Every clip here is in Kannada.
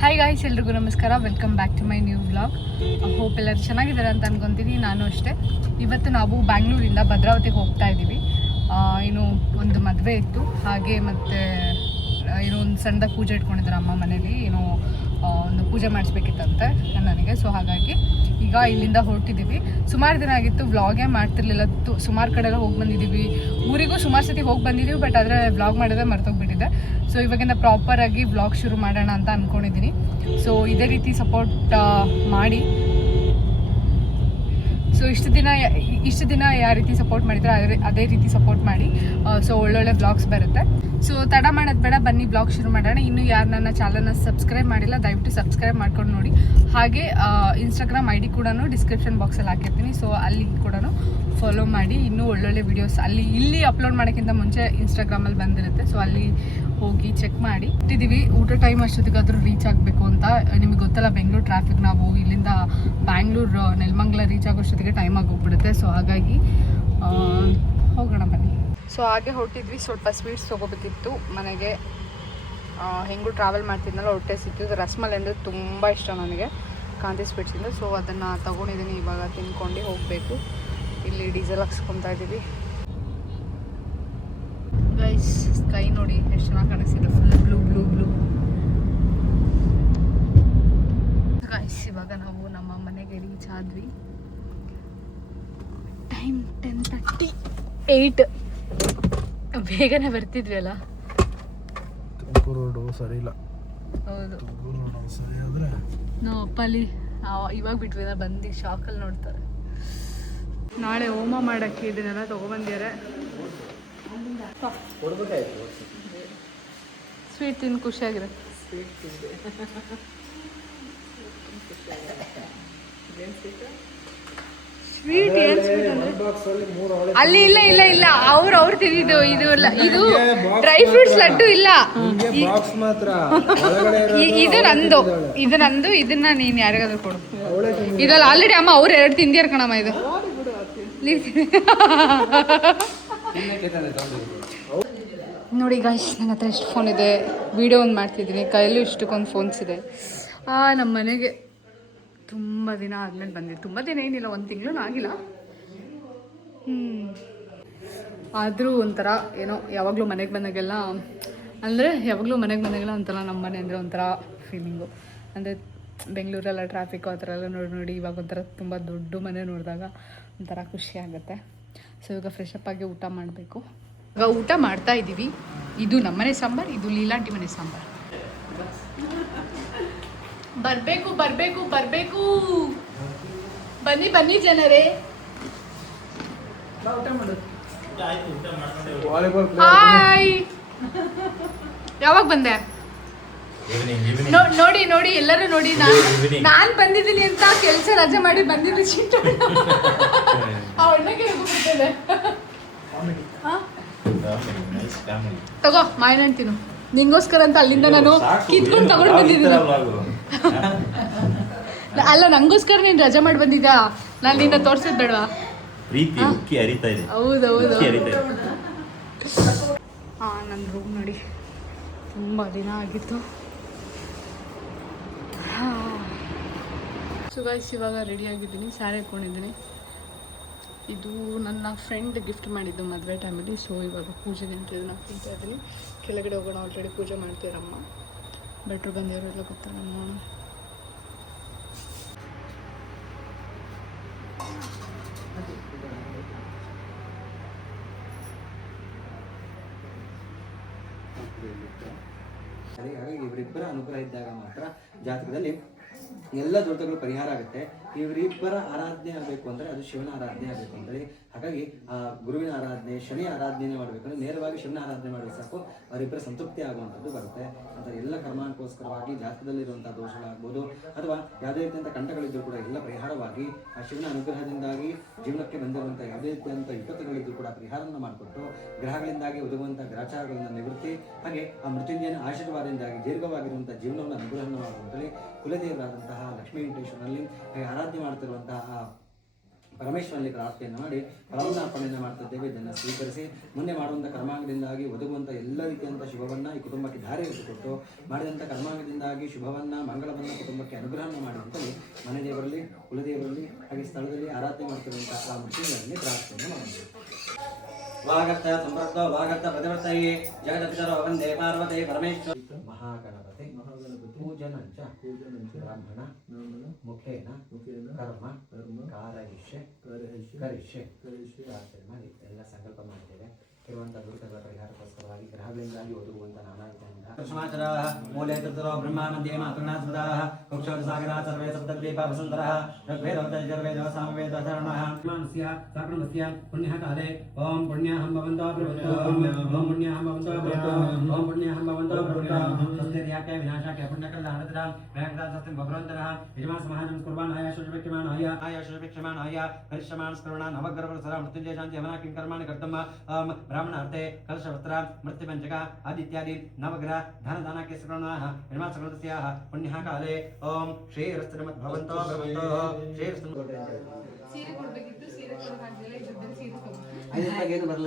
ಹಾಯ್ ಗಾಯ್ಸ್, ಎಲ್ರಿಗೂ ನಮಸ್ಕಾರ. Welcome back to my new vlog. Hope ಎಲ್ಲರೂ ಚೆನ್ನಾಗಿದ್ದಾರೆ ಅಂತ ಅನ್ಕೊತೀನಿ. ನಾನು ಅಷ್ಟೇ. ಇವತ್ತು ನಾವು ಬ್ಯಾಂಗ್ಳೂರಿಂದ ಭದ್ರಾವತಿಗೆ ಹೋಗ್ತಾ ಇದ್ದೀವಿ. ಇನ್ನು ಒಂದು ಮದುವೆ ಇತ್ತು, ಹಾಗೆ ಮತ್ತು ಏನೋ ಒಂದು ಸಣ್ಣದಾಗಿ ಪೂಜೆ ಇಟ್ಕೊಂಡಿದ್ದಾರೆ ಅಮ್ಮ ಮನೇಲಿ. ಏನೋ ಒಂದು ಪೂಜೆ ಮಾಡಿಸ್ಬೇಕಿತ್ತಂತೆ ನನಗೆ. ಸೊ ಹಾಗಾಗಿ ಈಗ ಇಲ್ಲಿಂದ ಹೊರಟಿದ್ದೀವಿ. ಸುಮಾರು ದಿನ ಆಗಿತ್ತು ವ್ಲಾಗೇ ಮಾಡ್ತಿರ್ಲಿಲ್ಲ. ಸುಮಾರು ಕಡೆ ಎಲ್ಲ ಹೋಗಿ ಬಂದಿದ್ದೀವಿ. ಊರಿಗೂ ಸುಮಾರು ಸತಿ ಹೋಗಿ ಬಂದಿದ್ದೀವಿ, ಬಟ್ ಆದರೆ ವ್ಲಾಗ್ ಮಾಡೋದೇ ಮರ್ತೋಗ್ಬಿಟ್ಟಿದೆ. ಸೊ ಇವಾಗಿಂದ ಪ್ರಾಪರಾಗಿ ವ್ಲಾಗ್ ಶುರು ಮಾಡೋಣ ಅಂತ ಅಂದ್ಕೊಂಡಿದ್ದೀನಿ. ಸೊ ಇದೇ ರೀತಿ ಸಪೋರ್ಟ್ ಮಾಡಿ. ಸೊ ಇಷ್ಟು ದಿನ ಯಾವ ರೀತಿ ಸಪೋರ್ಟ್ ಮಾಡಿದ್ರೆ ಅದೇ ರೀತಿ ಸಪೋರ್ಟ್ ಮಾಡಿ. ಸೊ ಒಳ್ಳೊಳ್ಳೆ ವ್ಲಾಗ್ಸ್ ಬರುತ್ತೆ. ಸೊ ತಡ ಮಾಡೋದು ಬೇಡ, ಬನ್ನಿ ವ್ಲಾಗ್ ಶುರು ಮಾಡೋಣ. ಇನ್ನೂ ಯಾರು ನನ್ನ ಚಾನಲ್ನ ಸಬ್ಸ್ಕ್ರೈಬ್ ಮಾಡಿಲ್ಲ, ದಯವಿಟ್ಟು ಸಬ್ಸ್ಕ್ರೈಬ್ ಮಾಡ್ಕೊಂಡು ನೋಡಿ. ಹಾಗೆ ಇನ್ಸ್ಟಾಗ್ರಾಮ್ ID ಕೂಡ ಡಿಸ್ಕ್ರಿಪ್ಷನ್ ಬಾಕ್ಸಲ್ಲಿ ಹಾಕಿರ್ತೀನಿ. ಸೊ ಅಲ್ಲಿ ಕೂಡ ಫಾಲೋ ಮಾಡಿ. ಇನ್ನೂ ಒಳ್ಳೊಳ್ಳೆ ವೀಡಿಯೋಸ್ ಇಲ್ಲಿ ಅಪ್ಲೋಡ್ ಮಾಡೋಕ್ಕಿಂತ ಮುಂಚೆ ಇನ್ಸ್ಟಾಗ್ರಾಮಲ್ಲಿ ಬಂದಿರುತ್ತೆ. ಸೊ ಅಲ್ಲಿ ಹೋಗಿ ಚೆಕ್ ಮಾಡಿ. ಇಟ್ಟಿದ್ದೀವಿ ಊಟ ಟೈಮ್ ಅಷ್ಟೊತ್ತಿಗಾದರೂ ರೀಚ್ ಆಗಬೇಕು ಅಂತ. ನಿಮಗೆ ಗೊತ್ತಲ್ಲ, ಬೆಂಗಳೂರು ಟ್ರಾಫಿಕ್. ನಾವು ಇಲ್ಲಿಂದ ಬ್ಯಾಂಗ್ಳೂರು ನೆಲಮಂಗಲ ರೀಚ್ ಆಗೋಷ್ಟೊತ್ತಿಗೆ ಟೈಮ್ ಆಗೋಗ್ಬಿಡುತ್ತೆ. ಸೊ ಹಾಗಾಗಿ ಹೋಗೋಣ ಬನ್ನಿ. ಸೊ ಹಾಗೆ ಹೊರಟಿದ್ವಿ. ಸ್ವಲ್ಪ ಸ್ವೀಟ್ಸ್ ತೊಗೋಬೇಕಿತ್ತು ಮನೆಗೆ. ಹೆಂಗೂ ಟ್ರಾವೆಲ್ ಮಾಡ್ತಿದ್ನಲ್ಲ, ಹೊಟ್ಟೆ ಸಿಕ್ಕಿದ್ದು. ರಸ್ಮಲೈ ಅಂದರೆ ತುಂಬ ಇಷ್ಟ ನನಗೆ, ಕಾಂತಿ ಸ್ವೀಟ್ಸಿಂದ. ಸೊ ಅದನ್ನು ತೊಗೊಂಡಿದ್ದೀನಿ. ಇವಾಗ ತಿನ್ಕೊಂಡು ಹೋಗಬೇಕು. ಇಲ್ಲಿ ಡೀಸೆಲ್ ಹಾಕ್ಸ್ಕೊತಾ ಇದ್ದೀವಿ. ಗೈಸ್, ಸ್ಕೈ ನೋಡಿ ಎಷ್ಟು ಚೆನ್ನಾಗಿ ಕಾಣಿಸ್ತಿದೆ. Full blue blue blue. Guys, ಇವಾಗ ನಾವು ನಮ್ಮ ಮನೆಗೆ ರೀಚ್ ಆದ್ವಿ. ಟೈಮ್ 10:38. ಬೇಗನೆ ಬರ್ತಿದ್ವಿ ಅಲ್ಲ. ತುಮಕೂರು ರೋಡು ಸರಿ ಇಲ್ಲ. ಹೌದು, ತುಮಕೂರು ರೋಡು ಸರಿ ಆದರೆ ನಾವು ಅಪ್ಪಲ್ಲಿ ಇವಾಗ ಬಿಟ್ವಿ. ಬಂದು ಶಾಕಲ್ಲಿ ನೋಡ್ತಾರೆ. ನಾಳೆ ಹೋಮ ಮಾಡೋಕ್ಕೆ ಇದನ್ನೆಲ್ಲ ತೊಗೊಬಂದಿದ್ದಾರೆ. ಸ್ವೀಟ್ ತಿಂದು ಖುಷಿಯಾಗಿರುತ್ತೆ. ಸ್ವೀಟ್ ಏನು ಸ್ವೀಟ್ ಅಂದರೆ ಅಲ್ಲಿ ಇಲ್ಲ ಅವ್ರು ತಿಂದಿದ್ದು. ಇದು ಡ್ರೈ ಫ್ರೂಟ್ಸ್ ಲಡ್ಡು ಇಲ್ಲ. ಇದು ನಂದು. ಇದನ್ನ ನೀನು ಯಾರಿಗಾದ್ರೂ ಕೊಡು. ಇದಲ್ಲ ಆಲ್ರೆಡಿ ಅಮ್ಮ ಅವ್ರು 2 ತಿಂದಿಯಾರ ಕಣಮ್ಮ. ಇದು ನೋಡಿ ಗಾಯ್ಸ್, ನನ್ನ ಹತ್ರ ಎಷ್ಟು ಫೋನ್ ಇದೆ. ವಿಡಿಯೋ ಒಂದು ಮಾಡ್ತಿದ್ದೀನಿ, ಕೈಯಲ್ಲೂ ಇಷ್ಟಕ್ಕೊಂದು ಫೋನ್ಸ್ ಇದೆ. ನಮ್ಮ ಮನೆಗೆ ತುಂಬ ದಿನ ಆದಮೇಲೆ ಬಂದಿದ್ದು. ತುಂಬ ದಿನ ಏನಿಲ್ಲ, 1 ತಿಂಗಳು ಆಗಿಲ್ಲ. ಆದರೂ ಒಂಥರ ಏನೋ, ಯಾವಾಗಲೂ ಮನೆಗೆ ಬಂದಾಗೆಲ್ಲ ಒಂಥರ ನಮ್ಮ ಮನೆ ಅಂದರೆ ಒಂಥರ ಫೀಲಿಂಗು. ಅಂದರೆ ಬೆಂಗಳೂರೆಲ್ಲ ಟ್ರಾಫಿಕ್ಕು ಆ ಥರ ಎಲ್ಲ ನೋಡಿ ಇವಾಗ ಒಂಥರ ತುಂಬ ದೊಡ್ಡ ಮನೆ ನೋಡಿದಾಗ ಒಂಥರ ಖುಷಿ ಆಗುತ್ತೆ. ಸೊ ಇವಾಗ ಫ್ರೆಶ್ ಅಪ್ ಆಗಿ ಊಟ ಮಾಡಬೇಕು. ಇವಾಗ ಊಟ ಮಾಡ್ತಾ ಇದ್ದೀವಿ. ಇದು ನಮ್ಮನೆ ಸಾಂಬಾರು, ಇದು ಲೀಲಾಂಟಿ ಮನೆ ಸಾಂಬಾರು. ಬರಬೇಕು ಬನ್ನಿ ಜನರೇ. ಹಾಯ್, ಯಾವಾಗ ಬಂದೆ? ನೋಡಿ ಎಲ್ಲರೂ ನೋಡಿ. ನಾನು ಬಂದಿದ್ದೀನಿ ಅಂತ ಕೆಲಸ ರಜೆ ಮಾಡಿ ಬಂದಿದ್ದು. ತಗೋ ಮಾವಿನ ತಿನ್ನು. ನಿಂಗೋಸ್ಕರ ಅಂತ ಅಲ್ಲಿಂದ ನಾನು ಕಿತ್ಕೊಂಡು ತಗೊಂಡು ಬಂದಿದ್ದೀನಿ. ಅಲ್ಲ, ನಂಗೋಸ್ಕರ ನೀನು ರಜೆ ಮಾಡಿ ಬಂದಿದ್ದ. ನಾನು ನಿನ್ನ ತೋರ್ಸಿದ್ ಬೇಡವಾ? ಹೌದೌದು. ನನ್ನ ರೂಮ್ ನೋಡಿ, ತುಂಬ ದಿನ ಆಗಿತ್ತು. ಸೊ ಗೈಸ್, ಇವಾಗ ರೆಡಿಯಾಗಿದ್ದೀನಿ. ಸ್ಯಾರಿ ಹಾಕ್ಕೊಂಡಿದ್ದೀನಿ. ಇದು ನನ್ನ ಫ್ರೆಂಡ್ ಗಿಫ್ಟ್ ಮಾಡಿದ್ದು ಮದುವೆ ಟೈಮಲ್ಲಿ. ಸೊ ಇವಾಗ ಪೂಜೆಗೆ ಅಂತ ಇದನ್ನು ಹಾಕ್ಕೊಳ್ತಾ ಇದ್ದೀನಿ. ಕೆಳಗಡೆ ಹೋಗೋಣ. ಆಲ್ರೆಡಿ ಪೂಜೆ ಮಾಡ್ತೀರಮ್ಮ. ಬೆಟ್ರು ಬಂದಿರೋರೆಲ್ಲ ಗೊತ್ತಲ್ಲ, ನೋಡೋಣ. ಹಾಗಾಗಿ ಇವರಿಬ್ಬರ ಅನುಗ್ರಹ ಇದ್ದಾಗ ಮಾತ್ರ ಜಾತಕದಲ್ಲಿ ಎಲ್ಲ ದೋಷಗಳು ಪರಿಹಾರ ಆಗುತ್ತೆ. ಇವರಿಬ್ಬರ ಆರಾಧನೆ ಆಗಬೇಕು ಅಂದರೆ ಅದು ಶಿವನ ಆರಾಧನೆ ಆಗಬೇಕು ಅಂತೇಳಿ. ಹಾಗಾಗಿ ಆ ಗುರುವಿನ ಆರಾಧನೆ, ಶನಿ ಆರಾಧನೆ ಮಾಡಬೇಕಂದ್ರೆ ನೇರವಾಗಿ ಶಿವನ ಆರಾಧನೆ ಮಾಡಿದ್ರೆ ಸಾಕು, ಅವರಿಬ್ಬರ ಸಂತೃಪ್ತಿ ಆಗುವಂಥದ್ದು ಬರುತ್ತೆ. ಅಂತ ಎಲ್ಲ ಕರ್ಮಾನುಕೋಸ್ಕರವಾಗಿ ಜಾತಕದಲ್ಲಿರುವಂಥ ದೋಷಗಳಾಗ್ಬೋದು ಅಥವಾ ಯಾವುದೇ ರೀತಿಯಂಥ ಕಂಠಗಳಿದ್ರೂ ಕೂಡ ಎಲ್ಲ ಪರಿಹಾರವಾಗಿ ಆ ಶಿವನ ಅನುಗ್ರಹದಿಂದಾಗಿ ಜೀವನಕ್ಕೆ ಬಂದಿರುವಂಥ ಯಾವುದೇ ರೀತಿಯಂಥ ವಿಪತ್ತುಗಳಿದ್ರೂ ಕೂಡ ಪರಿಹಾರವನ್ನು ಮಾಡಿಕೊಟ್ಟು ಗ್ರಹಗಳಿಂದಾಗಿ ಒದಗುವಂಥ ಗ್ರಹಚಾರಗಳನ್ನು ನಿವೃತ್ತಿ, ಹಾಗೆ ಆ ಮೃತ್ಯುಂಜಯನ ಆಶೀರ್ವಾದದಿಂದಾಗಿ ದೀರ್ಘವಾಗಿರುವಂಥ ಜೀವನವನ್ನು ಅನುಗ್ರಹವನ್ನು ಮಾಡುವಂಥಲ್ಲಿ ಕುಲದೇವರಾದಂತಹ ಲಕ್ಷ್ಮೀ ವೆಂಕಟೇಶ್ವರನಲ್ಲಿ ಆರಾಧನೆ ಮಾಡ್ತಿರುವಂತಹ ಪರಮೇಶ್ವರನಲ್ಲಿ ಪ್ರಾರ್ಥನೆಯನ್ನು ಮಾಡಿ ಫಲವನ್ನಾರ್ಪಣೆಯನ್ನು ಮಾಡ್ತಿದ್ದೇವೆ. ಇದನ್ನು ಸ್ವೀಕರಿಸಿ ಮುಂದೆ ಮಾಡುವಂಥ ಕರ್ಮಾಂಗದಿಂದಾಗಿ ಒದಗುವಂಥ ಎಲ್ಲ ರೀತಿಯಂಥ ಶುಭವನ್ನು ಈ ಕುಟುಂಬಕ್ಕೆ ದಾರಿ ಕೊಟ್ಟು ಮಾಡಿದಂಥ ಕರ್ಮಾಂಗದಿಂದಾಗಿ ಶುಭವನ್ನು ಮಂಗಳವನ್ನು ಕುಟುಂಬಕ್ಕೆ ಅನುಗ್ರಹವನ್ನು ಮಾಡುವಂಥಲ್ಲಿ ಮನೆ ದೇವರಲ್ಲಿ ಕುಲದೇವರಲ್ಲಿ ಹಾಗೆ ಸ್ಥಳದಲ್ಲಿ ಆರಾಧನೆ ಮಾಡ್ತಿರುವಂಥ ಆ ಮೃತ್ಯುಗಳಲ್ಲಿ ಪ್ರಾರ್ಥನೆಯನ್ನು ಮಾಡೋದು. ವಾಗರ್ತ ಸಮೃದ್ಧ ವಾಗರ್ತ ಪ್ರತಿವರ್ತಯೇ ಜಗದಪಿತರೋ ವಂದೇ ಪಾರ್ವತಿ ಪರಮೇಶ್ವರ ಮಹಾಗಣಪತಿ ಪೂಜನಂಚ ಬ್ರಾಹ್ಮಣ ಮುಖೇನ ಕರ್ಮ ಕಾರಯಿಷ್ಯೆ ಕರಿಷ್ಯೆ ಪ್ರಾರ್ಥನೆ ಮಾಡಿ ಎಲ್ಲ ಸಂಕಲ್ಪ ಮಾಡಿದ್ದೇವೆ. ಇರುವಂಥ ದುರಿತಗಳ ಪರಿಹಾರಕ್ಕೋಸ್ಕರವಾಗಿ ಗ್ರಹಗಳಿಂದಾಗಿ ಒದಗುವಂಥ ನಾನಾ ಕೃಷ್ಣಾಚರಾಃ ಮೂಲೆ ತೃತರೋ ಬ್ರಹ್ಮ ಮಧ್ಯೆ ಮಾತೃನಾಸ್ಮದಾಃ ಕುಕ್ಷೋದಸಾಗರಾಃ ಸರ್ವೇ ಸಪ್ತದ್ವೀಪಾ ವಸುಂಧರಃ ಋಗ್ವೇದೋತ್ತರವೇದೋ ಸಾಮವೇದಧರಣಃ ಮಾನಸ್ಯ ಸಾಕೃತಸ್ಯ ಪುಣ್ಯಃ ಕಾಲೇ ಓಂ ಪುಣ್ಯಹಂ ಭವಂತೋ ಪ್ರವೃತ್ತೋ ಓಂ ಪುಣ್ಯಹಂ ಭವಂತೋ ಪ್ರವೃತ್ತೋ ಓಂ ಪುಣ್ಯಹಂ ಭವಂತೋ ಪ್ರವೃತ್ತೋ ಸ್ವಸ್ತಿರ್ಯಾಕೆ ವಿನಾಶಾಕೆ ಪುಣ್ಯಕಲ್ಯಾಣತರಾಂ ವ್ಯಾಘ್ರಾಸಸ್ತಿಂ ಭದ್ರಂತರಃ ಯಜಮಾನ ಸಮಾಜಂ ಕುರ್ವಾನ್ ಆಯಾಶುಷಭಿಕ್ಷಮಾಣಾಯ ಪರಿಶ್ರಮಾನ್ ಸ್ಕರುಣಾನ್ ನವಗ್ರಹವತ್ಸರ ಮೃತ್ಯುಂಜಯ ಶಾಂತಿ ಹವನ ಕಿಂ ಕರ್ಮಾಣಿ ಕರ್ತಮ್ಮ ಬ್ರಾಹ್ಮಣಾರ್ಥೆ ಕಲಶವಸ್ತ್ರ ಮೃತ್ಯುಪಂಚಕ ಆದಿತ್ಯಾದಿ ನವಗ್ರಹ ಧನ के स्करणाः निर्माण सकलस्याः पुण्यः काले ओम श्रीरस्त्रमत् भवन्तो भवन्तो श्रीरस्त्रम ಸೀರೆ ಕೊಡಬೇಕಿತ್ತು ಸೀರೆ ಕೊಡೋಕ್ಕಾಗಲಿಲ್ಲ ಇದ್ರಲ್ಲಿ ಸೀರೆ ತಗೊಂಡೆ ಐದಕ್ಕೆ ಏನು ಬರಲ್ಲ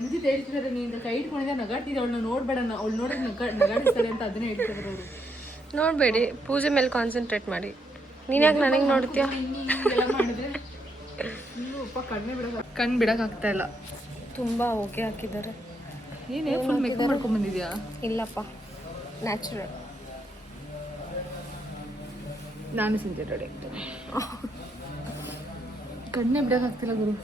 ಮುಂಚಿತ ಹೇಳ್ತಿದ್ದಾರೆ ನೀನು ಕೈ ಇಟ್ಕೊಂಡಿದ್ದೆ ನಗಾಡ್ತಿದ್ದೆ ಅವಳನ್ನ ನೋಡ್ಬೇಡ ಅವಳು ನೋಡಿದ್ರೆ ನಗಾಡಿಸ್ತಾರೆ ಅಂತ ಅದನ್ನೇ ಹೇಳ್ತಿದ್ರು ಅವರು. ನೋಡಬೇಡಿ, ಪೂಜೆ ಮೇಲೆ ಕಾನ್ಸಂಟ್ರೇಟ್ ಮಾಡಿ. ನೀನ್ಯಾಕೆ ನನಗೆ ನೋಡ್ತೀಯ? ಮಾಡಿದ್ರೆ ಕಣ್ಣು ಬಿಡೋಕ್ಕಾಗ್ತಾ ಇಲ್ಲ. ತುಂಬ ಹೊಗೆ ಹಾಕಿದ್ದಾರೆ. ಏನೇ ಫುಲ್ ಮೇಕಪ್ ಮಾಡ್ಕೊಂಡ್ ಬಂದಿದ್ಯಾ? ಇಲ್ಲಪ್ಪ, ನ್ಯಾಚುರಲ್. ನಾನು ಸಂಜೆ ರೆಡಿ ಆಗ್ತೇನೆ. ಕಣ್ಣೇ ಬಿಡೋಕ್ಕಾಗ್ತಿಲ್ಲ ಗುರು.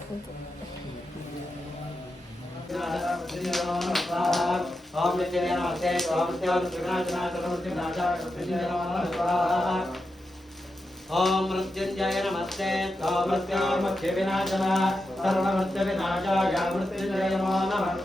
ओम मृत्युंजय नमस्ते ओम मृत्युर्मुख्य विनाशना सर्वमृत्य विनाशाय मृत्युंजय नमो नमः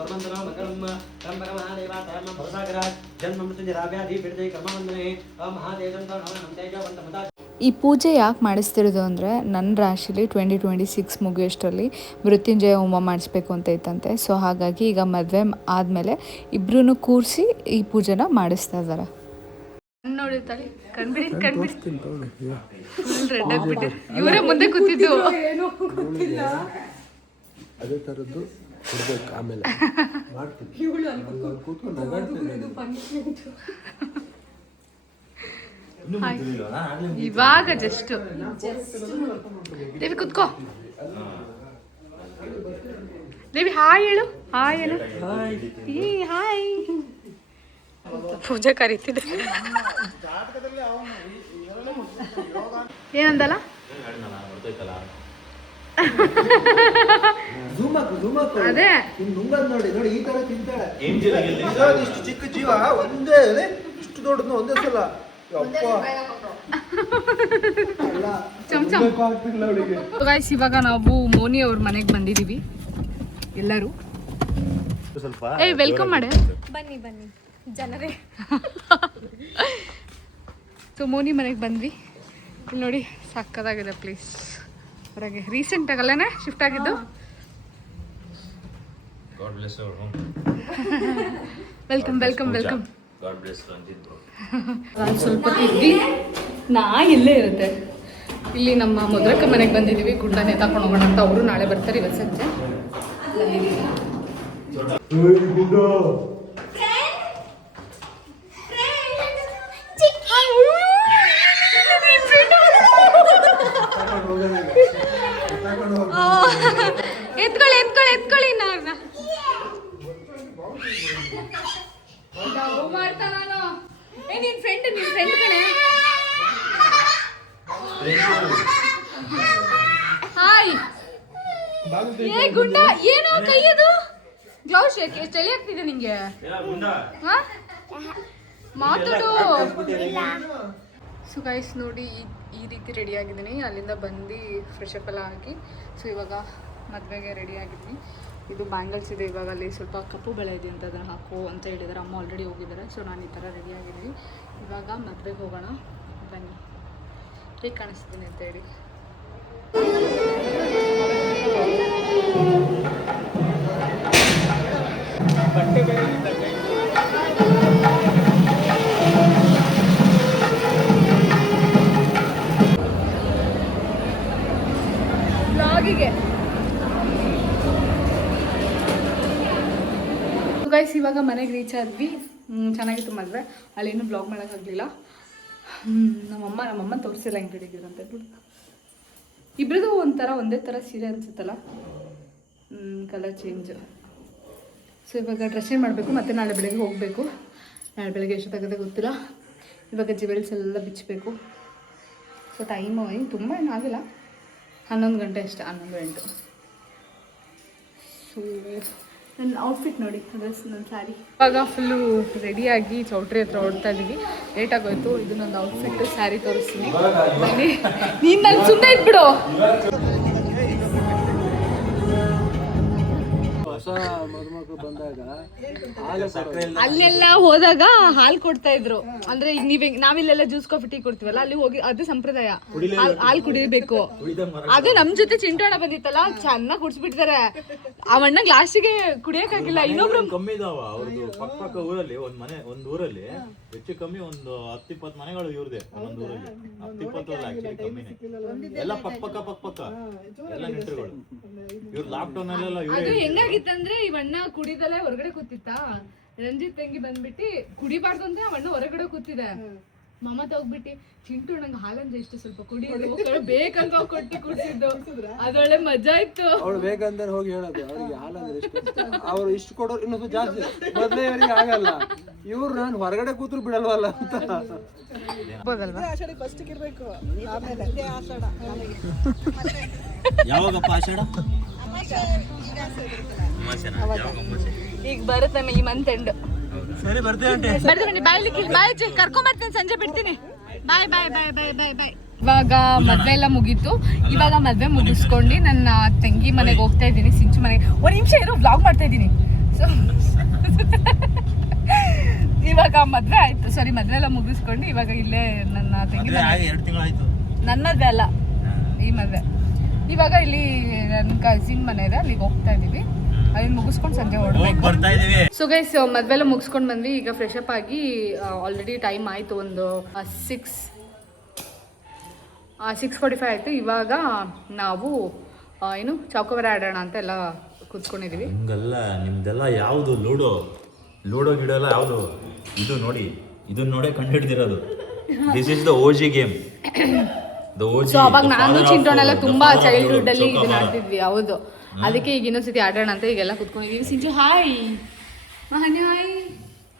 कर्मंतनो मकरम कर्मकमहादेवा धर्म भवसागरा जन्म मृत्युंजराव्याधि पीड़िते कर्मवन्दने ओम महादेवं नमः तेजवन्तमता. ಈ ಪೂಜೆ ಯಾಕೆ ಮಾಡಿಸ್ತಿರೋದು ಅಂದರೆ ನನ್ನ ರಾಶಿಲಿ 2026 ಮುಗಿಯೋಷ್ಟರಲ್ಲಿ ಮೃತ್ಯುಂಜಯ ಹೋಮ ಮಾಡಿಸ್ಬೇಕು ಅಂತ ಇತ್ತಂತೆ. ಸೊ ಹಾಗಾಗಿ ಈಗ ಮದುವೆ ಆದಮೇಲೆ ಇಬ್ಬರೂ ಕೂರಿಸಿ ಈ ಪೂಜೆನ ಮಾಡಿಸ್ತಾ ಇದ್ದಾರೆ. ನೋಡಿರ್ತಾಳೆ ಕಣ್ಬಿಡಿ ರೆಡ್ ಆಗ್ಬಿಟ್ಟೆ. ಇವರೇ ಮುಂದೆ ಕೂತಿದ್ದು. ಅದೇ ಥರದ್ದು ಕೊಡ್ಬೇಕು ಆಮೇಲೆ ಇವಾಗ ಜಸ್ಟ್ ದೇವಿ ಕುತ್ಕೋ. ದೇವಿ ಹಾಯ್ ಹೇಳು. ಹಾಯ್ ಹೇಳು. ಹಾಯ್. ಪೂಜೆ ಕರೀತಿದೆ. ಏನಂದಲ್ಲ? ಅದೇ ನೋಡಿ ನೋಡಿ ಈ ತರ ತಿಂತಾಳೆ. ಇಷ್ಟು ಚಿಕ್ಕ ಜೀವ ಒಂದೇ ಇಷ್ಟು ದೊಡ್ಡದು ಒಂದೇ ಸಲ ಗೈಸ್, ಇವಾಗ ನಾವು ಮೋನಿ ಅವ್ರ ಮನೆಗೆ ಬಂದಿದೀವಿ ಎಲ್ಲರೂ. ವೆಲ್ಕಮ್ ಮಾಡೆ. ಬನ್ನಿ ಬನ್ನಿ ಜನರೇ. ಸೊ ಮೋನಿ ಮನೆಗೆ ಬಂದ್ವಿ. ಇಲ್ಲಿ ನೋಡಿ ಸಕ್ಕದಾಗಿದೆ ಪ್ಲೇಸ್. ಹೊರಗೆ ರೀಸೆಂಟ್ ಆಗಲ್ಲೇ ಶಿಫ್ಟ್ ಆಗಿದ್ದು. Welcome welcome welcome. ನಾನು ಸ್ವಲ್ಪ ತಿದ್ದಿ ನಾ ಇಲ್ಲೇ ಇರುತ್ತೆ. ಇಲ್ಲಿ ನಮ್ಮ ಮಧುರಕ್ಕ ಮನೆಗೆ ಬಂದಿದ್ದೀವಿ. ಗುಡ್ಡನೆ ತಗೊಂಡು ಹೋಗೋಣ ಅಂತ. ಅವರು ನಾಳೆ ಬರ್ತಾರೆ. ಇವತ್ತು ಸಂಜೆ ಬಂದಿದ್ದೀವಿ. ಎತ್ಕೊಳ್ಳಿ ಎತ್ಕೊಳ್ಳಿ ಎತ್ಕೊಳ್ಳಿ. ನಿನ್ ಫ್ರೆಂಡ್ ಕಣೆ. ಹಾಯ್. ಏ ಗುಂಡ, ಏನೋ ಕೈಯದು ಗ್ಲೌಸ್ ಚಳಿ ಆಗ್ತಿದೆ ನಿಂಗೆ. ಮಾತಾಡು. ಸೊ ಗೈಸ್ ನೋಡಿ, ಈ ರೀತಿ ರೆಡಿ ಆಗಿದ್ದೀನಿ. ಅಲ್ಲಿಂದ ಬಂದು ಫ್ರೆಶ್ ಅಪ್ ಎಲ್ಲ ಆಗಿ ಸೊ ಇವಾಗ ಮದುವೆಗೆ ರೆಡಿ ಆಗಿದ್ದೀನಿ. ಇದು ಬ್ಯಾಂಗಲ್ಸ್ ಇದೆ. ಇವಾಗ ಅಲ್ಲಿ ಸ್ವಲ್ಪ ಕಪ್ಪು ಬೆಳೆ ಇದೆ ಅಂತ ಅದನ್ನು ಹಾಕೋ ಅಂತ ಹೇಳಿದ್ದಾರೆ. ಅಮ್ಮ ಆಲ್ರೆಡಿ ಹೋಗಿದ್ದಾರೆ. ಸೊ ನಾನು ಈ ಥರ ರೆಡಿ ಆಗಿದ್ದೀನಿ. ಇವಾಗ ಮದುವೆಗೆ ಹೋಗೋಣ ಬನ್ನಿ. ಹೇಗೆ ಕಾಣಿಸ್ತೀನಿ ಅಂತ ಹೇಳಿ. ಬ್ಲಾಗಿಗೆ ಗೈಸ್ ಇವಾಗ ಮನೆಗೆ ರೀಚ್ ಆದ್ವಿ. ಚೆನ್ನಾಗಿತ್ತು ಮದುವೆ. ಅಲ್ಲೇನು ಬ್ಲಾಗ್ ಮಾಡೋಕ್ಕಾಗಲಿಲ್ಲ. ನಮ್ಮಮ್ಮ ತೋರಿಸಿಲ್ಲ ಹೆಂಗೆ ಹಿಡಿದಿದ್ರು ಅಂತ ಹೇಳ್ಬಿಟ್ಟು. ಇಬ್ಬರದು ಒಂದೇ ಥರ ಸೀರೆ ಅನಿಸುತ್ತಲ್ಲ, ಕಲರ್ ಚೇಂಜ್. ಸೊ ಇವಾಗ ಡ್ರೆಸ್ ಚೇಂಜ್ ಮಾಡಬೇಕು, ಮತ್ತು ನಾಳೆ ಬೆಳಗ್ಗೆ ಹೋಗಬೇಕು. ನಾಳೆ ಬೆಳಗ್ಗೆ ಎಷ್ಟು ತೆಗೆದೇ ಗೊತ್ತಿಲ್ಲ. ಇವಾಗ ಜ್ಯುವೆಲ್ಸ್ ಎಲ್ಲ ಬಿಚ್ಚಬೇಕು. ಸೊ ಟೈಮು ತುಂಬ ಏನಾಗಿಲ್ಲ, 11 ಗಂಟೆ ಅಷ್ಟೇ, 11:08. ಸೊ ನನ್ನ ಔಟ್ಫಿಟ್ ನೋಡಿ, ಡ್ರೆಸ್ ನನ್ನ ಸ್ಯಾರಿ. ಇವಾಗ ಫುಲ್ಲು ರೆಡಿಯಾಗಿ ಚೌಟ್ರಿ ಹತ್ರ ಓಡ್ತಾ ಇದ್ದೀವಿ. ಲೇಟ್ ಆಗೋಯ್ತು. ಇದು ನನ್ನ ಔಟ್ಫಿಟ್, ಸ್ಯಾರಿ ತೋರಿಸ್ತೀನಿ. ನೀನು ನನ್ನ ಸುಮ್ಮನೆ ಇಟ್ಬಿಡು. ಅಲ್ಲೆಲ್ಲ ಹೋದಾಗ ಹಾಲು ಕೊಡ್ತಾ ಇದ್ರು. ಅಂದ್ರೆ ನಾವಿಲ್ಲೆಲ್ಲ ಜ್ಯೂಸ್ ಕಾಫಿ ಟೀ ಕೊಡ್ತೀವಲ್ಲ, ಅಲ್ಲಿ ಹೋಗಿ ಅದು ಸಂಪ್ರದಾಯ, ಹಾಲು ಕುಡಿಬೇಕು. ಅದು ನಮ್ ಜೊತೆ ಚಿಂಟೋಣ ಬಂದಿತ್ತಲ್ಲ, ಚೆನ್ನಾಗಿ ಕುಡಿಸ್ಬಿಟ್ಟಿದ್ದಾರೆ. ಅವಣ್ಣ ಗ್ಲಾಸಿಗೆ ಕುಡಿಯಕ್ಕಾಗಿಲ್ಲ. ಇನ್ನೊಬ್ರು ಕಮ್ಮಿ ಇದಾವ ಅವ್ರದ್ದು ಪಕ್ಕ ಊರಲ್ಲಿ ಒಂದ್ ಊರಲ್ಲಿ ಹೆಚ್ಚು ಕಮ್ಮಿ ಒಂದು 10-20 ಮನೆಗಳು ಇವ್ರದೇ. ಒಂದೊಂದು ಊರಲ್ಲಿ 10-20 ಕಮ್ಮಿನೇ. ಎಲ್ಲ ಪಕ್ಕ ಎಲ್ಲ ನೆಂಟರುಗಳು. ಇವ್ರು ಲಾಕ್ಡೌನ್ ಅಲ್ಲೆಲ್ಲ ಅದು ಹೆಂಗಾಗಿತ್ತಂದ್ರೆ ಇವಣ್ಣ ಕುಡಿದಲ್ಲೇ ಹೊರಗಡೆ ಕೂತಿತ್ತ. ರಂಜಿತ್ ತಂಗಿ ಬಂದ್ಬಿಟ್ಟು ಕುಡಿಬಾರ್ದು ಅಂತ ಅವಣ್ಣ ಹೊರಗಡೆ ಕೂತಿದೆ. ಮಮತ ಹೋಗ್ಬಿಟ್ಟು ಚಿಂಟು ನಂಗೆ ಹಾಲಂದ್ರೆ ಇಷ್ಟು ಸ್ವಲ್ಪ ಕುಡಿಯೋದು ಬೇಕಂತ ಕೊಟ್ಟಿ ಕುಡಿಸಿದ್ದು. ಅದೊಳ್ಳೆ ಮಜಾ ಇತ್ತು. ಅವ್ಳು ಬೇಕಂತ ಹೋಗಿ ಹೇಳೋದು ಅವ್ರಿಗೆ ಹಾಲಂದ್ರೆ ಇಷ್ಟು, ಅವ್ರು ಇಷ್ಟು ಕೊಡೋರು ಇನ್ನೊಂದು ಜಾಸ್ತಿ. ಮೊದಲೇ ಅವರಿಗೆ ಆಗಲ್ಲ, ಇವ್ರು ನಾನು ಹೊರಗಡೆ ಕೂತ್ರು ಬಿಡಲ್ವಲ್ಲ ಅಂತ. ಯಾವಾಗಪ್ಪ ಆಷಾಢ? ಈಗ ಬರುತ್ತೆ ಈ ಮಂತ್ ಎಂಡ್. ಸರಿ ಬರ್ತೇವೆ. ಬಾಯ್ ಕರ್ಕೊಂಬರ್ತೇನೆ, ಸಂಜೆ ಬಿಡ್ತೀನಿ. ಬಾಯ್ ಬಾಯ್ ಬಾಯ್ ಬಾಯ್ ಬಾಯ್ ಬಾಯ್. ಇವಾಗ ಮದ್ವೆ ಎಲ್ಲ ಮುಗೀತು. ಇವಾಗ ಮದ್ವೆ ಮುಗಿಸ್ಕೊಂಡು ನನ್ನ ತಂಗಿ ಮನೆಗೆ ಹೋಗ್ತಾ ಇದ್ದೀನಿ, ಸಿಂಚು ಮನೆಗೆ. ಒಂದು ನಿಮಿಷ ಇರೋ, ವ್ಲಾಗ್ ಮಾಡ್ತಾ ಇದ್ದೀನಿ. ಸೊ ಇವಾಗ ಮದ್ವೆ ಆಯ್ತು, ಸಾರಿ ಮದ್ವೆ ಎಲ್ಲ ಮುಗಿಸ್ಕೊಂಡು ಇವಾಗ ಇಲ್ಲೇ ನನ್ನ ತಂಗಿ 2 ತಿಂಗಳಾಯ್ತು. ನನ್ನದೇ ಅಲ್ಲ ಈ ಮದ್ವೆ. ಇವಾಗ ಇಲ್ಲಿ ನನ್ನ ಕಸಿನ್ ಮನೆ ಇದೆ, ಅಲ್ಲಿಗೆ ಹೋಗ್ತಾ ಇದೀವಿ. ಅಲ್ಲಿ ಮುಗಿಸ್ಕೊಂಡು ಸಂಜೆ ಹೊರಡ್ಬೇಕು. ಸೊ ಗೈಸ್ ಮದ್ವೆ ಎಲ್ಲ ಮುಗಿಸ್ಕೊಂಡು ಬಂದ್ವಿ. ಈಗ ಫ್ರೆಶ್ ಅಪ್ ಆಗಿ ಆಲ್ರೆಡಿ ಟೈಮ್ ಆಯಿತು, ಒಂದು 6:45 ಆಯಿತು. ಇವಾಗ ನಾವು ಏನು ಚೌಕಬಾರ ಆಡೋಣ ಅಂತ ಎಲ್ಲ ಕೂತ್ಕೊಂಡಿದ್ದೀವಿ. ಹಂಗಲ್ಲ, ನಿಮ್ದೆಲ್ಲ ಯಾವುದು ಲೂಡೋ ಗಿಡ ಎಲ್ಲ ಯಾವುದು? ಇದು ನೋಡಿ, ಇದನ್ನ ನೋಡೇ ಕಂಡುಹಿಡ್ದಿರೋದು. This is the OG game. So ಅವಾಗ ನಾನು ಚಿಂಟೋನೆಲ್ಲ ತುಂಬಾ ಚೈಲ್ಡ್ಹುಡ್ ಅಲ್ಲಿ ಇದನ್ನ ಆಡ್ತಿದ್ವಿ. ಹೌದು, ಅದಕ್ಕೆ ಈಗ ಇನ್ನೊಂದ್ಸತಿ ಆಡೋಣ ಅಂತ ಈಗೆಲ್ಲ ಕುತ್ಕೊಂಡಿದೀವಿ. ಸಿಂಚು ಹಾಯ್, ಮಹನಿ ಹಾಯ್,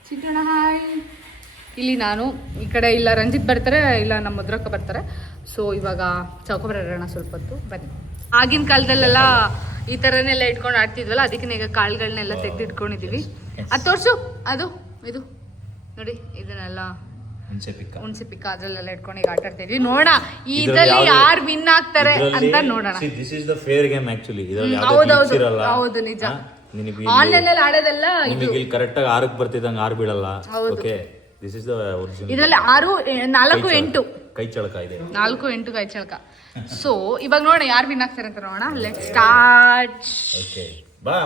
ಚಿಂಟೋಣ ಹಾಯ್. ಇಲ್ಲಿ ನಾನು ಈ ಕಡೆ, ಇಲ್ಲ ರಂಜಿತ್ ಬರ್ತಾರೆ, ಇಲ್ಲ ನಮ್ಮ ಮುದ್ರಕ್ಕ ಬರ್ತಾರೆ. ಸೊ ಇವಾಗ ಚೌಕಬಾರ ಆಡೋಣ ಸ್ವಲ್ಪ ಹೊತ್ತು, ಬನ್ನಿ. ಆಗಿನ ಕಾಲದಲ್ಲೆಲ್ಲ ಈ ಥರನೆಲ್ಲ ಇಟ್ಕೊಂಡು ಆಡ್ತಿದ್ವಲ್ಲ, ಅದಕ್ಕೆ ಈಗ ಕಾಳುಗಳನ್ನೆಲ್ಲ ತೆಗೆದು ಇಟ್ಕೊಂಡಿದ್ದೀವಿ. ಅದು ತೋರಿಸು, ಇದು ನೋಡಿ, ಇದನ್ನೆಲ್ಲ ಹುಣಸೆ ಪಿಕ್ಕ ಅದ್ರಲ್ಲೆಲ್ಲ ಇಟ್ಕೊಂಡು ಈಗ ಆಟ ಆಡ್ತಾ ಇದೀವಿ. ನೋಡ ಇದ್ರಲ್ಲಿ ಯಾರು ವಿನ್ ಆಗ್ತಾರೆ ಅಂತ ನೋಡೋಣ. This is the fair game actually. ಹೌದು, ನಿಜ. ಆನ್ಲೈನ್ ಅಲ್ಲಿ ಆಡೋದೆಲ್ಲ ನಿಮಗೆ ಇಲ್ಲಿ ಕರೆಕ್ಟ್ ಆಗಿ 6ಕ್ಕೆ ಬರ್ತಿದ್ದಂಗೆ 6 ಬೀಳಲ್ಲ. Okay, this is the original. ಇದರಲ್ಲಿ 6, 4, 8 ಕೈ ಚಳಕ ಇದೆ. 4, 8 ಕೈ ಚಳಕ. ಸೊ ಇವಾಗ ನೋಡೋಣ ಯಾರು ವಿನ್ ಆಗ್ತಾರೆ ಅಂತ ನೋಡೋಣ. Let start. ಓಕೆ, ಬಾ.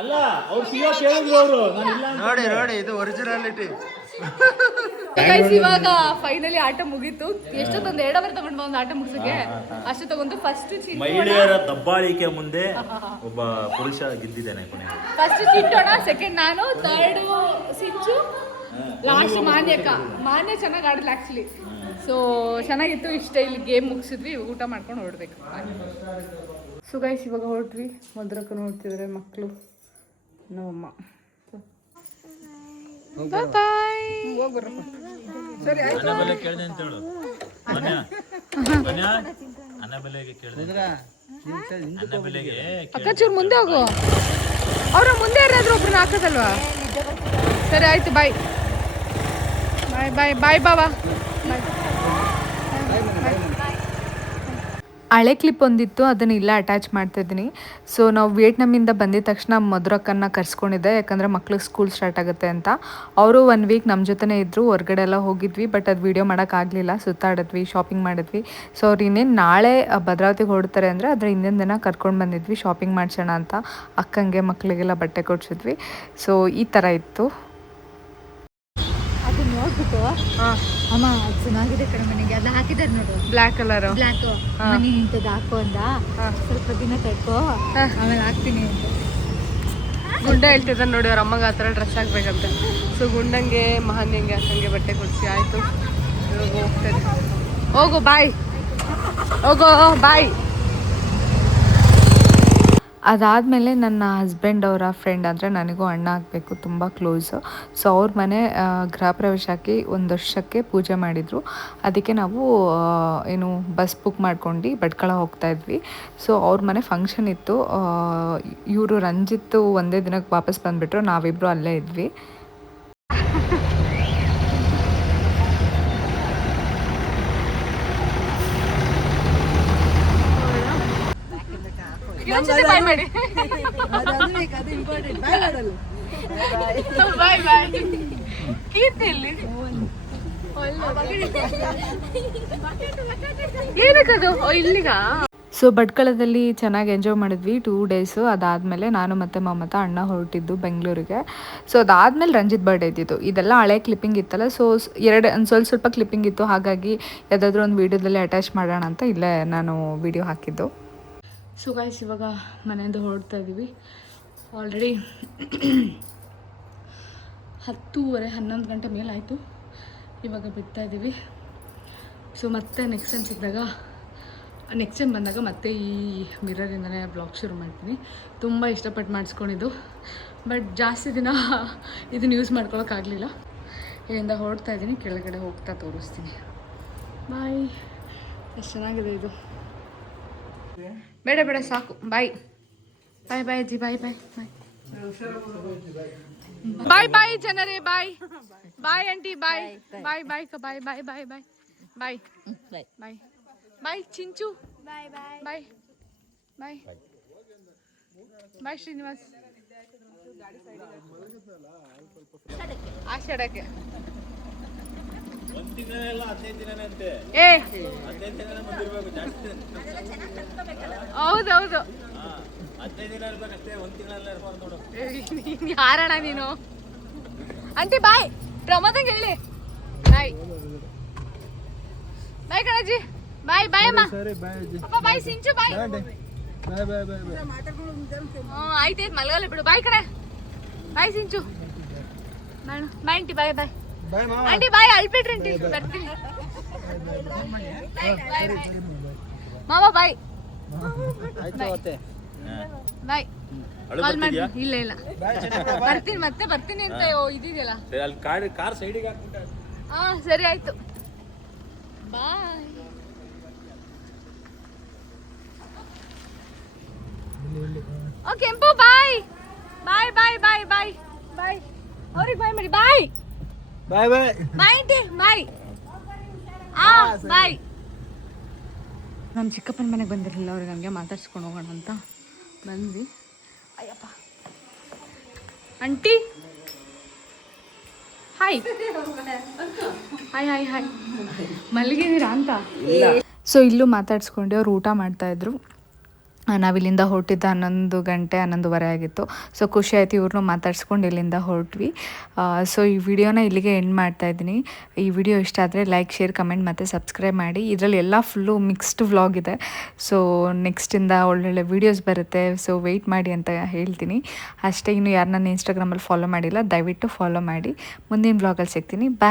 ಅಲ್ಲ, ಅವ್ರು ಸಿಗೋ ಕೇಳಿದ್ರು ಅವರು. ನೋಡಿ ಇದು ಒರಿಜಿನಾಲಿಟಿ. ಇವಾಗ ಫೈನಲಿ ಆಟ ಮುಗೀತು. ಎಷ್ಟೊಂದು 2 ಅವರ್ ತಗೊಂಡು ಒಂದು ಆಟ ಮುಗಿಸಕ್ಕೆ ಅಷ್ಟು ತಗೊಂಡು ಫಸ್ಟ್ ಮಹಿಳೆಯರ ದಬ್ಬಾಳಿಕೆ ಮುಂದೆ ಒಬ್ಬ ಪುರುಷ ಗೆದ್ದಿದ್ದಾನೆ ಕೊನೆಗೆ. ಫಸ್ಟ್ ಚಿಟ್ಟೋಣ, ಸೆಕೆಂಡ್ ನಾನು, ಥರ್ಡ್ ಸಿಂಚು, ಲಾಸ್ಟ್ ಮಾನ್ಯ ಚೆನ್ನಾಗಿ ಆಡಿಲ್ಲ ಆಕ್ಚುಲಿ. ಸೊ ಚೆನ್ನಾಗಿತ್ತು. ಇಷ್ಟೇ, ಇಲ್ಲಿ ಗೇಮ್ ಮುಗಿಸಿದ್ವಿ, ಊಟ ಮಾಡ್ಕೊಂಡು ಹೊರಡ್ಬೇಕು. ಸೊ ಗೈಸ್ ಇವಾಗ ಹೊರಟ್ವಿ. ಮದ್ರಕ್ಕ ನೋಡ್ತಿದ್ರೆ ಮಕ್ಕಳು, ನಮ್ಮಮ್ಮ. ಬಾಯ್. ಸರಿ ಆಯ್ತು. ಅನ್ನಬೆಲೆ ಕೇಳಿದೆ ಅಂತ ಹೇಳು. ಅನ್ನಬೆಲೆಗೆ ಕೇಳಿದೆ. ಅನ್ನಬೆಲೆಗೆ ಅಕ್ಕ ಚೂರು ಮುಂದೆ ಹೋಗು. ಅವ್ರ ಮುಂದೆ ಯಾರಾದ್ರೂ ಒಬ್ರನ್ನ ಹಾಕೋದಲ್ವಾ? ಸರಿ ಆಯ್ತು, ಬಾಯ್ ಬಾಯ್ ಬಾಯ್ ಬಾಯ್ ಬಾವಾ ಬಾಯ್. ಹಳೆ ಕ್ಲಿಪ್ ಒಂದಿತ್ತು, ಅದನ್ನು ಇಲ್ಲ ಅಟ್ಯಾಚ್ ಮಾಡ್ತಾಯಿದ್ದೀನಿ. ಸೊ ನಾವು ವಿಯೆಟ್ನಾಮಿಂದ ಬಂದಿದ ತಕ್ಷಣ ಮಧುರಕ್ಕನ್ನ ಕರ್ಸ್ಕೊಂಡಿದ್ದೆ, ಯಾಕಂದರೆ ಮಕ್ಳಿಗೆ ಸ್ಕೂಲ್ ಸ್ಟಾರ್ಟ್ ಆಗುತ್ತೆ ಅಂತ. ಅವರು 1 ವೀಕ್ ನಮ್ಮ ಜೊತೆನೇ ಇದ್ದರು. ಹೊರಗಡೆ ಎಲ್ಲ ಹೋಗಿದ್ವಿ, ಬಟ್ ಅದು ವೀಡಿಯೋ ಮಾಡೋಕ್ಕಾಗಲಿಲ್ಲ. ಸುತ್ತಾಡಿದ್ವಿ, ಶಾಪಿಂಗ್ ಮಾಡಿದ್ವಿ. ಸೊ ಅವ್ರು ಇನ್ನೇನು ನಾಳೆ ಭದ್ರಾವತಿಗೆ ಹೊರಡ್ತಾರೆ ಅಂದರೆ ಅದರ ಹಿಂದಿನ ದಿನ ಕರ್ಕೊಂಡು ಬಂದಿದ್ವಿ ಶಾಪಿಂಗ್ ಮಾಡಿಸೋಣ ಅಂತ. ಅಕ್ಕಂಗೆ ಮಕ್ಕಳಿಗೆಲ್ಲ ಬಟ್ಟೆ ಕೊಡಿಸಿದ್ವಿ. ಸೊ ಈ ಥರ ಇತ್ತು. ಅದು ನೋಡ್ಬಿಟ್ಟು ಅಮ್ಮ ಅದು ಚೆನ್ನಾಗಿದೆ ಕಡೆ ಮನೆಗೆ ಅದು ಹಾಕಿದ್ದಾರೆ ನೋಡು, ಬ್ಲ್ಯಾಕ್ ಕಲರ್ ಬ್ಲ್ಯಾಕ್. ಮನೆ ಇಂಥದ್ದು ಹಾಕೋ ಅಂದ, ಸ್ವಲ್ಪ ದಿನ ತಡ್ಕೋ ಆಮೇಲೆ ಹಾಕ್ತೀನಿ ಅಂತ. ಗುಂಡ ಹೇಳ್ತಿದ್ದಾನೆ ನೋಡಿ, ಅವ್ರ ಅಮ್ಮಗೆ ಆ ಥರ ಡ್ರೆಸ್ ಹಾಕ್ಬೇಕಂತ. ಸೊ ಗುಂಡಂಗೆ ಮಹಾನ್ಯಂಗೆ ಅಕ್ಕಂಗೆ ಬಟ್ಟೆ ಕೊಡಿಸಿ ಆಯಿತು. ಇವಾಗ ಹೋಗ್ತದೆ. ಹೋಗು ಬಾಯ್, ಹೋಗೋ ಬಾಯ್. ಅದಾದಮೇಲೆ ನನ್ನ ಹಸ್ಬೆಂಡ್ ಅವರ ಫ್ರೆಂಡ್, ಅಂದರೆ ನನಗೂ ಅಣ್ಣ ಆಗಬೇಕು, ತುಂಬ ಕ್ಲೋಸು. ಸೊ ಅವ್ರ ಮನೆ ಗೃಹ ಪ್ರವೇಶ ಹಾಕಿ 1 ವರ್ಷಕ್ಕೆ ಪೂಜೆ ಮಾಡಿದರು. ಅದಕ್ಕೆ ನಾವು ಏನು ಬಸ್ ಬುಕ್ ಮಾಡ್ಕೊಂಡು ಭಟ್ಕಳ ಹೋಗ್ತಾಯಿದ್ವಿ. ಸೊ ಅವ್ರ ಮನೆ ಫಂಕ್ಷನ್ ಇತ್ತು. ಇವರು ರಂಜಿತ್ತು ಒಂದೇ ದಿನಕ್ಕೆ ವಾಪಸ್ ಬಂದುಬಿಟ್ರು, ನಾವಿಬ್ಬರು ಅಲ್ಲೇ ಇದ್ವಿ. ಬಾಯ್ ಮಾಡಿ. ಬಾಯ್ ಬಾಯ್. ಕೀರ್ತಿ ಎಲ್ಲಿ? ಏನಕ್ಕದು ಇಲ್ಲಿಗ? ಸೊ ಭಟ್ಕಳದಲ್ಲಿ ಚೆನ್ನಾಗಿ ಎಂಜಾಯ್ ಮಾಡಿದ್ವಿ 2 ಡೇಸು. ಅದಾದಮೇಲೆ ನಾನು ಮತ್ತು ಮಮತಾ ಅಣ್ಣ ಹೊರಟಿದ್ದು ಬೆಂಗಳೂರಿಗೆ. ಸೊ ಅದಾದಮೇಲೆ ರಂಜಿತ್ ಬರ್ಡೇ ಇದ್ದಿದ್ದು. ಇದೆಲ್ಲ ಹಳೆ ಕ್ಲಿಪ್ಪಿಂಗ್ ಇತ್ತಲ್ಲ, ಸೊ ಸ್ವಲ್ಪ ಕ್ಲಿಪ್ಪಿಂಗ್ ಇತ್ತು. ಹಾಗಾಗಿ ಯಾವುದಾದ್ರೂ ಒಂದು ವೀಡಿಯೋದಲ್ಲಿ ಅಟ್ಯಾಚ್ ಮಾಡೋಣ ಅಂತ ಇಲ್ಲೇ ನಾನು ವೀಡಿಯೋ ಹಾಕಿದ್ದು. ಸೊ ಗೈಸ್ ಇವಾಗ ಮನೆಯಿಂದ ಹೊರಡ್ತಾ ಇದ್ದೀವಿ. ಆಲ್ರೆಡಿ 10:30 11 ಗಂಟೆ ಮೇಲೆ ಆಯಿತು. ಇವಾಗ ಬಿಡ್ತಾ ಇದ್ದೀವಿ. ಸೊ ಮತ್ತೆ ನೆಕ್ಸ್ಟ್ ಟೈಮ್ ಬಂದಾಗ ಮತ್ತೆ ಈ ಮಿರರಿಂದನೇ ಬ್ಲಾಗ್ ಶುರು ಮಾಡ್ತೀನಿ. ತುಂಬ ಇಷ್ಟಪಟ್ಟು ಮಾಡಿಸ್ಕೊಂಡಿದ್ದು, ಬಟ್ ಜಾಸ್ತಿ ದಿನ ಇದನ್ನು ಯೂಸ್ ಮಾಡ್ಕೊಳಕ್ಕಾಗಲಿಲ್ಲ. ಇಲ್ಲಿಂದ ಹೊರಡ್ತಾ ಇದ್ದೀನಿ, ಕೆಳಗಡೆ ಹೋಗ್ತಾ ತೋರಿಸ್ತೀನಿ. ಬಾಯ್. ಎಷ್ಟು ಚೆನ್ನಾಗಿದೆ ಇದು. ಬೇಡ ಸಾಕು. ಬಾಯ್ ಬಾಯ್ ಬಾಯ್ ಅಜ್ಜಿ. ಬಾಯ್ ಬಾಯ್ ಬಾಯ್ ಬಾಯ್ ಬಾಯ್ ಜನರೇ. ಬಾಯ್ ಬಾಯ್ ಆಂಟಿ. ಬಾಯ್ ಬಾಯ್ ಬಾಯ್ ಬಾಯ್ ಬಾಯ್ ಬಾಯ್ ಬಾಯ್ ಬಾಯ್ ಬಾಯ್ ಬಾಯ್ ಚಿಂಚು. ಬಾಯ್ ಬಾಯ್ ಬಾಯ್ ಬಾಯ್ ಬಾಯ್ ಶ್ರೀನಿವಾಸ್. ಆಷಾಢಕ್ಕೆ ಏ ಹೌದೌದು. ಯಾರಣ್ಣ ನೀನು? ಆಂಟಿ ಬಾಯ್. ಪ್ರಮೋದಂಗೆ ಹೇಳಿ ಬಾಯ್. ಬಾಯ್ ಕಣಜ್ಜಿ. ಬಾಯ್ ಬಾಯ್ ಅಮ್ಮ. ಅಪ್ಪ ಬಾಯ್. ಸಿಂಚು ಬಾಯ್. ಆಯ್ತಾಯ್ತು, ಮಲಗಲ್ಲ ಬಿಡು. ಬಾಯ್ ಕಡೆ. Bye Sinchu. Bye aunty. Bye bye aunty. Bye. ಅಳ್ಬಿಟ್ರಿ ಆಂಟಿ, ಬರ್ತೀನಿ. ಮಾವ ಬಾಯ್ ಬಾಯ್. ಕಾಲ್ ಮಾಡಿ. ಇಲ್ಲ ಬರ್ತೀನಿ ಅಂತ ಇದೆಯಲ್ಲ. ಹಾ ಸರಿ ಆಯ್ತು. ಬಾಯ್. ಓ ಕೆಂಪು ಬಾಯ್. ಬಾಯ್ ಬಾಯ್ ಬಾಯ್ ಬಾಯ್ ಬಾಯ್. ಅವ್ರಿಗೆ ಬಾಯ್ ಮಾಡಿ. ಬಾಯ್ ಬಾಯ್ ಬಾಯ್ ಬಾಯ್ ಆಂಟಿ. ಬಾಯ್. ಬಾಯ್. ನಮ್ಮ ಚಿಕ್ಕಪ್ಪನ ಮನೆಗೆ ಬಂದಿರಲಿಲ್ಲ, ಅವ್ರಿಗೆ ಹಂಗೆ ಮಾತಾಡ್ಸ್ಕೊಂಡು ಹೋಗೋಣ ಅಂತ ಬಂದ್ವಿ. ಅಯ್ಯಪ್ಪ. Aunty hi. Hi hi hi. ಮಲಗಿದ್ದೀರಾ ಅಂತ. ಸೊ ಇಲ್ಲೂ ಮಾತಾಡ್ಸ್ಕೊಂಡು ಅವ್ರು ಊಟ ಮಾಡ್ತಾಯಿದ್ರು. ನಾವಿಲ್ಲಿಂದ ಹೊರಟಿದ್ದು 11 ಗಂಟೆ 11:30 ಆಗಿತ್ತು. ಸೊ ಖುಷಿ ಆಯಿತು, ಇವ್ರನ್ನೂ ಮಾತಾಡ್ಸ್ಕೊಂಡು ಇಲ್ಲಿಂದ ಹೊರಟ್ವಿ. ಸೊ ಈ ವಿಡಿಯೋನ ಇಲ್ಲಿಗೆ ಎಂಡ್ ಮಾಡ್ತಾ ಇದ್ದೀನಿ. ಈ ವಿಡಿಯೋ ಇಷ್ಟ ಆದರೆ ಲೈಕ್, ಶೇರ್, ಕಮೆಂಟ್ ಮತ್ತು ಸಬ್ಸ್ಕ್ರೈಬ್ ಮಾಡಿ. ಇದರಲ್ಲಿ ಎಲ್ಲ ಫುಲ್ಲು ಮಿಕ್ಸ್ಡ್ ವ್ಲಾಗ್ ಇದೆ. ಸೊ ನೆಕ್ಸ್ಟಿಂದ ಒಳ್ಳೊಳ್ಳೆ ವೀಡಿಯೋಸ್ ಬರುತ್ತೆ. ಸೊ ವೆಯ್ಟ್ ಮಾಡಿ ಅಂತ ಹೇಳ್ತೀನಿ ಅಷ್ಟೇ. ಇನ್ನು ಯಾರು ನನ್ನ ಇನ್ಸ್ಟಾಗ್ರಾಮಲ್ಲಿ ಫಾಲೋ ಮಾಡಿಲ್ಲ, ದಯವಿಟ್ಟು ಫಾಲೋ ಮಾಡಿ. ಮುಂದಿನ ವ್ಲಾಗಲ್ಲಿ ಸಿಗ್ತೀನಿ. ಬಾಯ್.